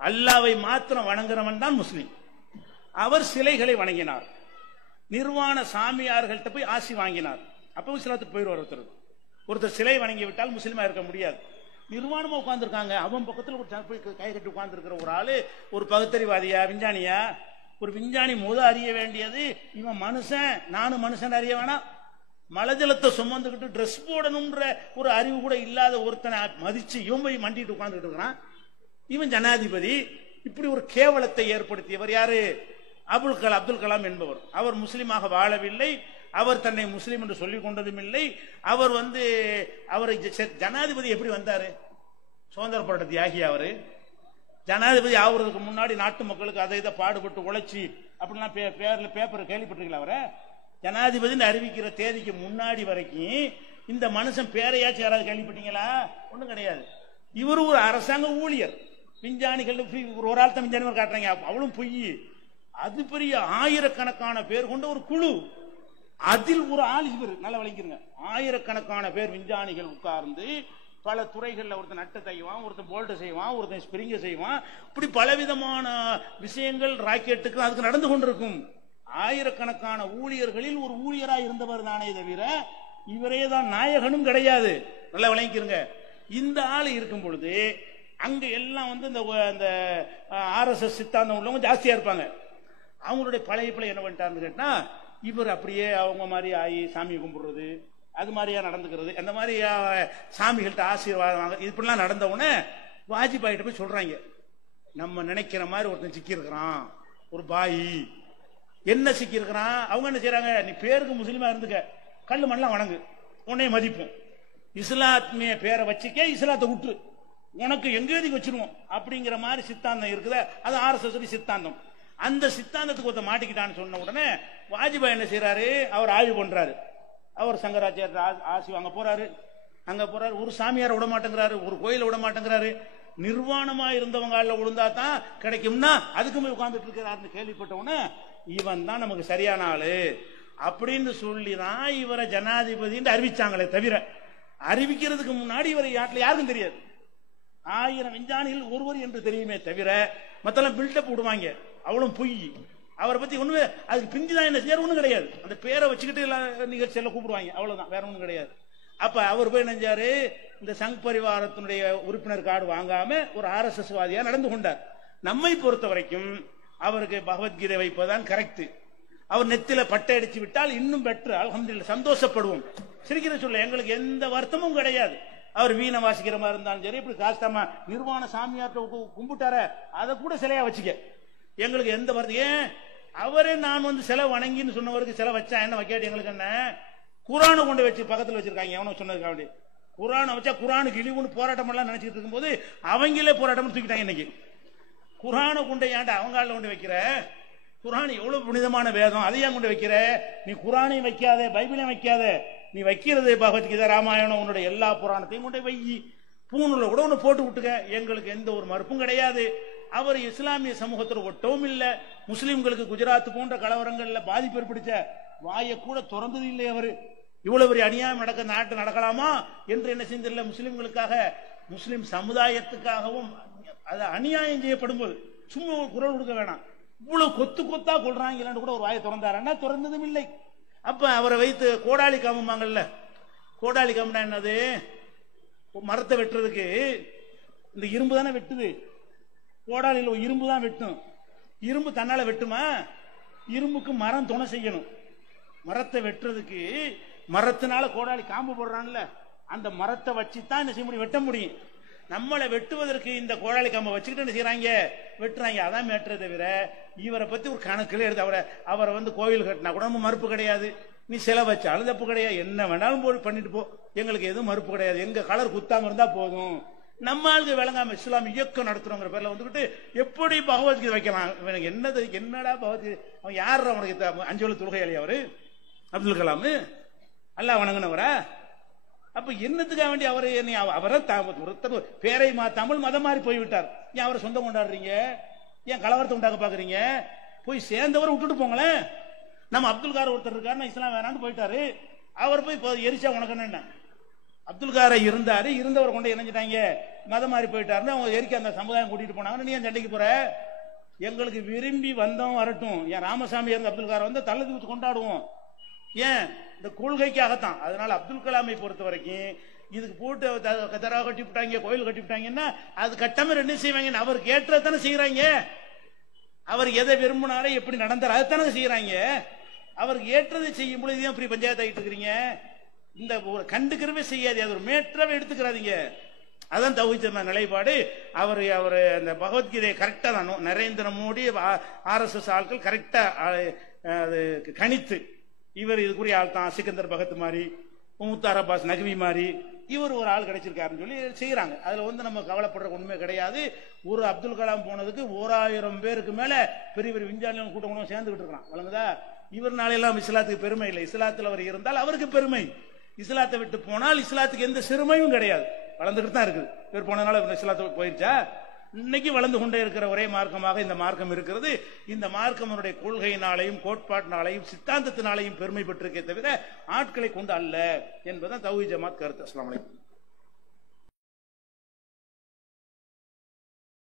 அல்லாவை மாத்திரம் வணங்குறவன் தான் முஸ்லீம். அவர் சிலைகளை வணங்கினார். நிர்வாண சாமியார்கள்ட்ட போய் ஆசி வாங்கினார். அப்பவும் இஸ்லாத்துக்கு போயிடுவார் ஒருத்தர். ஒருத்தர் சிலை வணங்கி விட்டால் முஸ்லீமா இருக்க முடியாது. நிர்வாணமா உட்கார்ந்துருக்காங்க. அவன் பக்கத்தில் ஒரு போய் கை கட்டி உட்கார்ந்துருக்கிற ஒரு ஆளு ஒரு பகுத்தறிவாதியா விஞ்ஞானியா? ஒரு விஞ்ஞானி முத அறிய வேண்டியது இவன் மனுஷன் நானும் மனுஷன் அறிய வேணாம் மலஜலத்தை சுமந்துக்கிட்டு ட்ரெஸ் போடணும்ன்ற ஒரு அறிவு கூட இல்லாத ஒருத்தனை மதிச்சு இவன் போய் மண்டிட்டு உட்கார்ந்துட்டு இருக்கிறான். இவன் ஜனாதிபதி. இப்படி ஒரு கேவலத்தை ஏற்படுத்தியவர் யாரு? அபுல் கலாம் அப்துல் கலாம் என்பவர். அவர் முஸ்லீமாக வாழவில்லை. அவர் தன்னை முஸ்லீம் என்று சொல்லிக் கொண்டதும் இல்லை. அவர் வந்து அவர் ஜனாதிபதி எப்படி வந்தாரு? சுதந்திர போராட்ட தியாகி அவரு. ஜனாதிபதி ஆகுறதுக்கு முன்னாடி நாட்டு மக்களுக்கு அதை இதை பாடுபட்டு உழைச்சி அப்படிலாம் பே- பேர்ல பேப்பர் கேள்விப்பட்டிருக்கீங்களா அவரை? ஜனாதிபதினு அறிவிக்கிற தேதிக்கு முன்னாடி வரைக்கும் இந்த மனுஷன் பேரையாச்சும் யாராவது கேள்விப்பட்டீங்களா? ஒன்றும் கிடையாது. இவர் ஒரு அரசாங்க ஊழியர். விஞ்ஞானிகள் ஒரு ஒரு ஆள் தான் விஞ்ஞானி காட்டுறாங்க. அவளும் பொய். அது பெரிய ஆயிரக்கணக்கான பேர் கொண்ட ஒரு குழு. அதில் ஒரு ஆள் இவர். நல்லா விளங்கிருங்க. ஆயிரக்கணக்கான பேர் விஞ்ஞானிகள் உட்கார்ந்து பல துறைகளில் ஒருத்தன் நட்டை செய்வான் ஒருத்தன் போல்ட்டை செய்வான் ஒருத்தன் ஸ்பிரிங்க செய்வான். இப்படி பலவிதமான விஷயங்கள் ராக்கெட்டுக்கு அதுக்கு நடந்து கொண்டிருக்கும். ஆயிரக்கணக்கான ஊழியர்களில் ஒரு ஊழியராக இருந்தவர் தானே தவிர இவரே தான் நாயகனும் கிடையாது. நல்லா விளங்கிக்கிறங்க இந்த ஆள் இருக்கும் பொழுது அங்க எல்லாம் வந்து இந்த இந்த ஆர்எஸ்எஸ் சித்தாந்தம் உள்ளவங்க ஜாஸ்தியா இருப்பாங்க. அவங்களுடைய பழைய பிள்ளை என்ன பண்ணிட்டாருன்னு கேட்டா இவர் அப்படியே அவங்க மாதிரி ஆகி சாமியை கும்பிடுறது அது மாதிரியா நடந்துக்கிறது அந்த மாதிரி சாமிகள்கிட்ட ஆசீர்வாதம் வாங்க இப்படிலாம் நடந்த உடனே வாஜ்பாய்கிட்ட போய் சொல்றாங்க. நம்ம நினைக்கிற மாதிரி ஒருத்தன் சிக்கியிருக்கிறான் ஒரு பாய். என்ன சிக்கி இருக்கிறான் அவங்க என்ன செய்கிறாங்க நீ பேருக்கு முஸ்லீமா இருந்துக்க. கல் மண்ணெல்லாம் வணங்கு. உன்னைய மதிப்போம். இஸ்லாத்மிய பேரை வச்சுக்க இஸ்லாத்தை விட்டு உனக்கு எங்கேயும் வச்சிருவோம்? அப்படிங்கிற மாதிரி சித்தாந்தம் இருக்குதா அது ஆர்எஸ்எஸ் சித்தாந்தம். அந்த சித்தாந்தத்துக்கு ஒருத்த மாட்டிக்கிட்டான்னு சொன்ன உடனே வாஜ்பாய் என்ன செய்யறாரு அவர் ஆய்வு பண்றாரு. அவர் சங்கராச்சாரியர் ஆ- ஆசி வாங்க போறாரு. அங்க போறாரு. ஒரு சாமியார் விட மாட்டேங்கிறாரு. ஒரு கோயில விட மாட்டேங்கிறாரு. நிர்வாணமா இருந்தவங்க விழுந்தா தான் கிடைக்கும்னா அதுக்குமே உட்கார்ந்துட்டு இருக்கிறாருன்னு கேள்விப்பட்ட இவன் தான் நமக்கு சரியான ஆளு. அப்படின்னு சொல்லி தான் இவரை ஜனாதிபதின்னு அறிவிச்சாங்களே தவிர அறிவிக்கிறதுக்கு முன்னாடி இவரை யாட்டில் யாருக்கும் தெரியாது. ஆயிரம் விஞ்ஞானிகள் ஒருவர் என்று தெரியுமே தவிர மத்தெல்லாம் பில்டப் விடுவாங்க. அவளும் பொய். அவரை பத்தி ஒண்ணுமே அதுக்கு பிந்தி தான் என்ன செய்யற ஒண்ணும் கிடையாது. அந்த பேரை வச்சுக்கிட்டு எல்லா நிகழ்ச்சியில கூப்பிடுவாங்க. அவ்வளவுதான். வேற ஒண்ணும் கிடையாது. அப்ப அவர் போய் நினைஞ்சாரு இந்த சங் பரிவாரத்தினுடைய உறுப்பினர் கார்டு வாங்காம ஒரு ஆர்எஸ்எஸ் வாதியா நடந்து கொண்டார். நம்மை பொறுத்த வரைக்கும் அவருக்கு பகவத்கீதை வைப்பதுதான் கரெக்ட் அவர் நெத்தில பட்டை அடிச்சு விட்டால் இன்னும் பெட்டர் அலமதுல சந்தோஷப்படுவோம். சிரிக்கிற சொல்ல எங்களுக்கு எந்த வருத்தமும் கிடையாது. அவர் வீணை வாசிக்கிற மாதிரி இருந்தாலும் சரி இப்படி காஸ்தாம நிர்வாண சாமியார்ட்ட கும்பிட்டார அதை கூட சிலையா வச்சுக்க. எங்களுக்கு எந்த வருத்தம் ஏன்? அவரே நான் வந்து சிலை வணங்கின்னு சொன்னவருக்கு சிலை வச்சா என்ன வைக்காட்டி எங்களுக்கு என்ன? குரானை கொண்டு வச்சு பக்கத்தில் வச்சிருக்காங்க எவனோ சொன்னதுக்காக வேண்டி. குரானை வச்சா குரானுக்கு இழிவுன்னு போராட்டம் எல்லாம் நினைச்சிட்டு இருக்கும்போது அவங்களே போராட்டம் தூக்கிட்டாங்க இன்னைக்கு. குரானை கொண்டு ஏன்டா அவங்கால கொண்டு வைக்கிற? குரான் எவ்வளவு புனிதமான வேதம் அதை ஏன் கொண்டு வைக்கிற? நீ குரானையும் வைக்காத பைபிளையும் வைக்காத. நீ வைக்கிறது பகவத்கீதை ராமாயணம் உன்னுடைய எல்லா புராணத்தையும் கொண்டு வை. பூணுல கூட ஒன்று போட்டு விட்டுக்க. எங்களுக்கு எந்த ஒரு மறுப்பும் கிடையாது. அவர் இஸ்லாமிய சமூகத்தில் ஒட்டவும் இல்லை. முஸ்லீம்களுக்கு குஜராத் போன்ற கலவரங்கள்ல பாதிப்பு ஏற்படுத்த வாயை கூட திறந்தது இல்லை அவர். இவ்வளவு பெரிய அநியாயம் நடக்க நாட்டு நடக்கலாமா என்று என்ன செஞ்சிடல முஸ்லிம்களுக்காக முஸ்லிம் சமுதாயத்துக்காகவும் அது அநியாயம் செய்யப்படும் போது சும்மா குரல் கொடுக்க வேணாம். இவ்வளவு கொத்து கொத்தா கொள்றாங்களான்னு கூட ஒரு வாயை திறந்தாரன்னா திறந்ததும் இல்லை. அப்ப அவரை வைத்து கோடாளி காமம்பாங்கல்ல. கோடாளி காமனா என்னது? மரத்தை வெட்டுறதுக்கு இந்த இரும்பு தானே வெட்டுது. கோடாலியில் இரும்பு தான் வெட்டும். இரும்பு தன்னால வெட்டுமா? இரும்புக்கு மரம் துணை செய்யணும். மரத்தை வெட்டுறதுக்கு மரத்தினால கோடாலி காம்பு போடுறான்ல. அந்த மரத்தை வச்சு தான் என்ன செய்ய முடியும் வெட்ட முடியும். நம்மளை வெட்டுவதற்கு இந்த கோழாளி காம்பை வச்சுக்கிட்டு என்ன செய்யறாங்க வெட்டுறாங்க. அதான் வெட்டுறதை தவிர இவரை பத்தி ஒரு கணக்குல எடுத்து அவரை அவரை வந்து கோவில் கட்டினா கூட நம்ம மறுப்பு கிடையாது. நீ சிலை வச்சாலும் தப்பு கிடையாது. என்ன வேணாலும் போய் பண்ணிட்டு போ. எங்களுக்கு எதுவும் மறுப்பு கிடையாது. எங்க கலர் குத்தாம இருந்தா போதும். நம்ம ஆளுக்கு விளங்காம இஸ்லாம் இயக்கம் நடத்துறோங்கிற பேர்ல வந்துகிட்டு எப்படி பகவத்கீதை வைக்கலாம்? என்னது? என்னடா பகவத்கீதை அவன் யார் அவனுக்கு அஞ்சலு அஞ்சு தொழுகையாளி அவரு? அப்துல் கலாம்? அல்ல வணங்கினவரா? அப்ப என்னத்துக்காக வேண்டி அவரை என்னை அவ- அவரை ஒருத்தர் பேரை தமிழ் மதம் மாறி போய்விட்டார். ஏன் அவரை சொந்தம் கொண்டாடுறீங்க? ஏன் கலவரத்தை உண்டாக்க பாக்குறீங்க? போய் சேர்ந்தவரை விட்டுட்டு போங்களேன். நம்ம அப்துல் கார் ஒருத்தர் இருக்காரு இஸ்லாம் வேணான்னு போயிட்டாரு. அவர் போய் இப்போ எரிச்சா உனக்கு என்ன அப்துல் காரை இருந்தாரு இருந்தவர் கொண்டு இணைஞ்சிட்டாங்க மதம் மாறி போயிட்டாருன்னு அவங்க எரிக்க அந்த சமுதாயம் கூட்டிட்டு போனாங்கன்னு நீ ஏன் சண்டைக்கு போற? எங்களுக்கு விரும்பி வந்தோம் வரட்டும். ஏன் ராமசாமி இருந்து அப்துல் காரை வந்து தள்ளது கொண்டாடுவோம். ஏன்? இந்த கொள்கைக்காகத்தான். அதனால அப்துல் கலாமை பொறுத்த வரைக்கும் இதுக்கு போட்டு த- கதரா கட்டி விட்டாங்க கோயில் கட்டி விட்டாங்கன்னா அது கட்டாம ரெண்டும் செய்வாங்க அவருக்கு ஏற்றதானே செய்யறாங்க அவர் எதை விரும்பினாரோ எப்படி நடந்தார் அதைத்தானே செய்யறாங்க அவருக்கு ஏற்றதை செய்யும் பொழுது ஏன் இப்படி பஞ்சாயத்து ஆகிட்டு இருக்கிறீங்க? இந்த ஒரு கண்டுக்கிறவே செய்யாது அது ஒரு மேற்றவை எடுத்துக்கிறாதீங்க. அதான் தவிச்ச நிலைப்பாடு. அவர் அவர் அந்த பகவத்கீதையை கரெக்டா தான் நரேந்திர மோடி ஆர்எஸ்எஸ் ஆட்கள் கரெக்டா அது கணித்து இவர் இதுக்குரிய ஆள் தான் சிக்கந்தர் பகத் மாதிரி முத்தார் அப்பாஸ் நகவி மாதிரி. இவர் ஒரு ஆள் கிடைச்சிருக்காருன்னு சொல்லி செய்யறாங்க அதுல வந்து நம்ம கவலைப்படுற ஒண்ணுமே கிடையாது. ஒரு அப்துல் கலாம் போனதுக்கு ஓராயிரம் பேருக்கு மேல பெரிய பெரிய விஞ்ஞானிகள் கூட்டம் கூட சேர்ந்துகிட்டு இருக்கிறான் வழங்குதா? இவர் நாளையெல்லாம் இஸ்லாத்துக்கு பெருமை இல்லை. இஸ்லாத்துல அவர் இருந்தால் அவருக்கு பெருமை. இஸ்லாத்தை விட்டு போனால் இஸ்லாத்துக்கு எந்த சிறுமையும் கிடையாது. வளர்ந்துகிட்டு தான் இருக்குது. இவர் போனதுனால இஸ்லாத்துக்கு போயிருச்சா? இன்னைக்கு வளர்ந்து கொண்டே இருக்கிற ஒரே மார்க்கமாக இந்த மார்க்கம் இருக்கிறது. இந்த மார்க்கம் அவருடைய கொள்கையினாலையும் கோட்பாட்டினாலையும் சித்தாந்தத்தினாலையும் பெருமை பெற்றிருக்கே தவிர ஆட்களை கொண்டு அல்ல என்பதுதான் தௌஹி ஜமாத் கருத்து. அஸ்லாம் வலைக்கம்